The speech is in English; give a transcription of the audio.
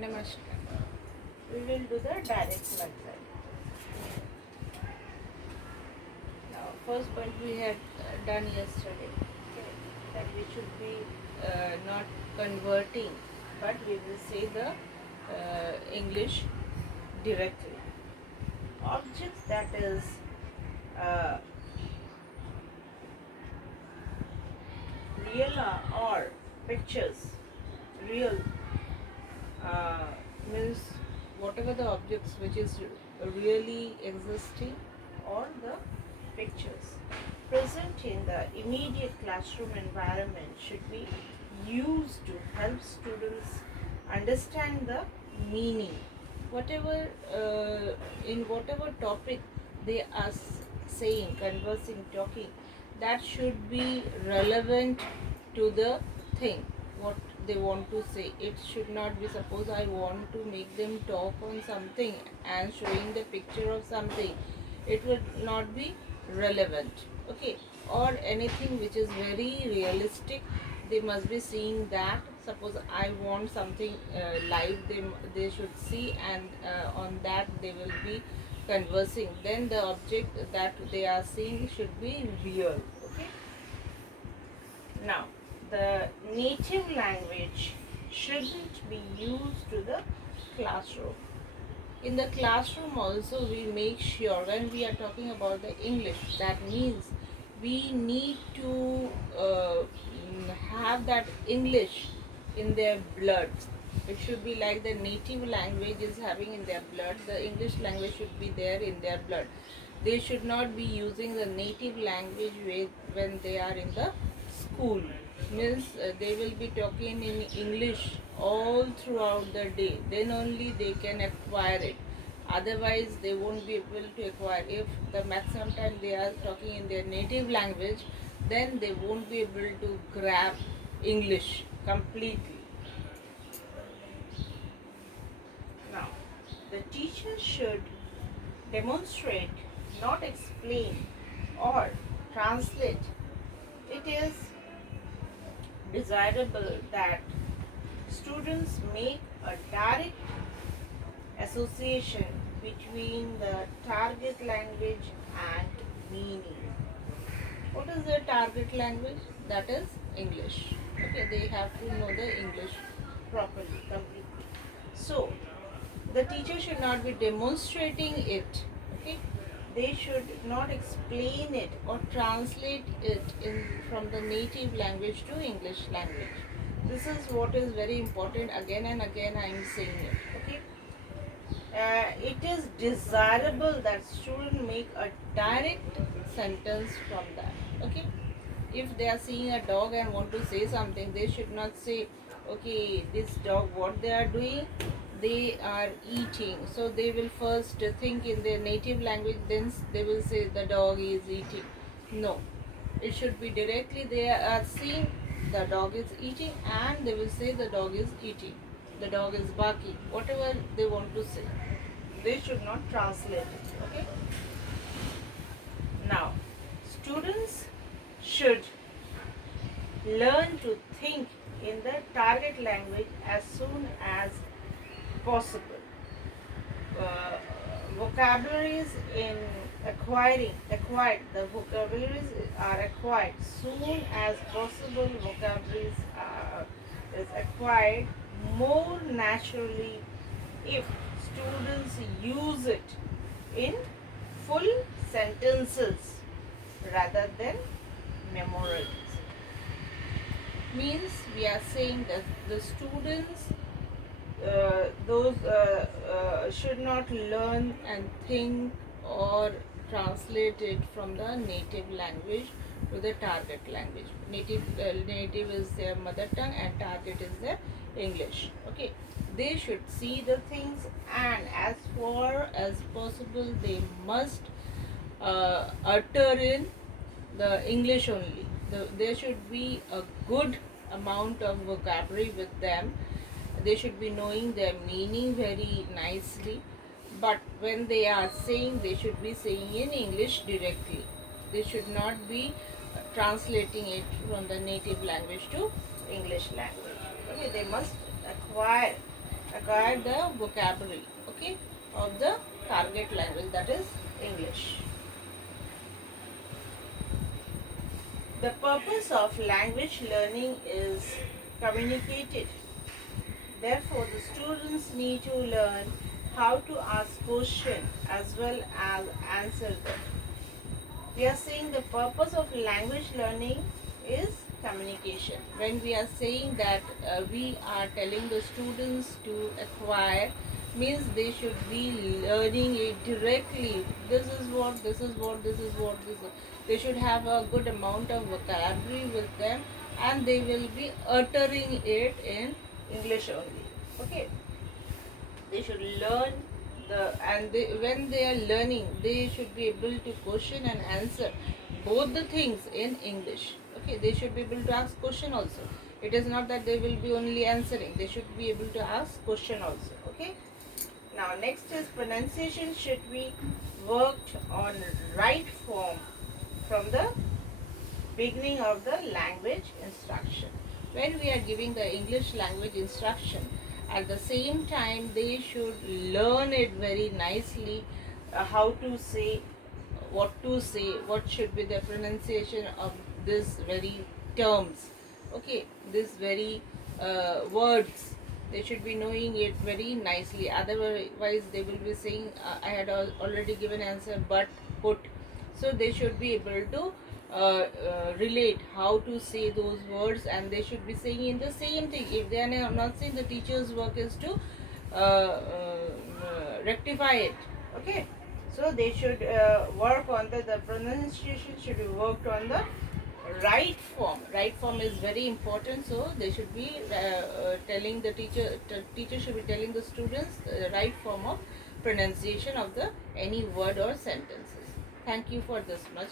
Namaskar. We will do the direct method. Now, first point we had done yesterday, Okay. That we should be, not converting, but we will say the English directly. objects that is uh, real or pictures. Real Uh, Means whatever the objects which is really existing. or the pictures present in the immediate classroom environment should be used to help students understand the meaning. Whatever in whatever topic they are saying, conversing, talking, that should be relevant to the thing what they want to say. It should not be, suppose I want to make them talk on something and showing the picture of something, it would not be relevant. Okay, or anything which is very realistic, they must be seeing that. Suppose I want something live, they should see, and on that they will be conversing. Then the object that they are seeing should be real. Okay. Now, the native language shouldn't be used to the classroom. In the classroom also, we make sure when we are talking about the English, that means we need to have that English in their blood. It should be like the native language is having in their blood, the English language should be there in their blood. They should not be using the native language when they are in the school. Means they will be talking in English all throughout the day, then only they can acquire it. Otherwise they won't be able to acquire. If the maximum time they are talking in their native language, then they won't be able to grab English completely. Now, the teacher should demonstrate, not explain or translate. It is desirable that students make a direct association between the target language and meaning. What is the target language? That is English. Okay, they have to know the English properly, completely. So the teacher should not be demonstrating it. Okay, they should not explain it or translate it in from the native language to English language. This is what is very important. Again and again I am saying it. Okay. It is desirable that students make a Direct sentence from that. Okay, if they are seeing a dog and want to say something, they should not say, okay, this dog, what they are doing, they are eating. So they will first think in their native language, then they will say the dog is eating. No, it should be directly they are seeing the dog is eating, and they will say the dog is eating, the dog is barking, whatever they want to say. they should not translate it. Okay. Now, students should learn to think in the target language as soon as possible. Vocabularies in acquired, the vocabularies are acquired soon as possible. Vocabularies is acquired more naturally if students use it in full sentences rather than memorize. Means we are saying that the students Those should not learn and think or translate it from the native language to the target language. Native is their mother tongue and target is their English. Okay, they should see the things, and as far as possible they must utter in the English only. There should be a good amount of vocabulary with them. They should be knowing their meaning very nicely, but when they are saying, they should be saying in English directly. They should not be translating it from the native language to English language. Okay, they must acquire acquire the vocabulary, okay, of the target language, that is English. The purpose of language learning is communicated. Therefore, the students need to learn how to ask questions as well as answer them. We are saying the purpose of language learning is communication. When we are saying that we are telling the students to acquire, means they should be learning it directly. This is what, this is what, this is what, this is. They should have a good amount of vocabulary with them, and they will be uttering it in English only. Okay, they should learn when they are learning, they should be able to question and answer both the things in English. Okay, they should be able to ask question also. It is not that they will be only answering, they should be able to ask question also. Okay, now next is pronunciation should be worked on right form from the beginning of the language instruction. When we are giving the English language instruction, at the same time they should learn it very nicely, how to say, what to say, what should be the pronunciation of this very terms, okay, this very words. They should be knowing it very nicely, otherwise they will be saying, I had already given answer but put. So they should be able to relate how to say those words, and they should be saying in the same thing. If they are not saying, the teacher's work is to rectify it. Okay, so they should work on the pronunciation should be worked on the right form. Right form is very important, so they should be telling the teacher should be telling the students the right form of pronunciation of the any word or sentences. Thank you for this much.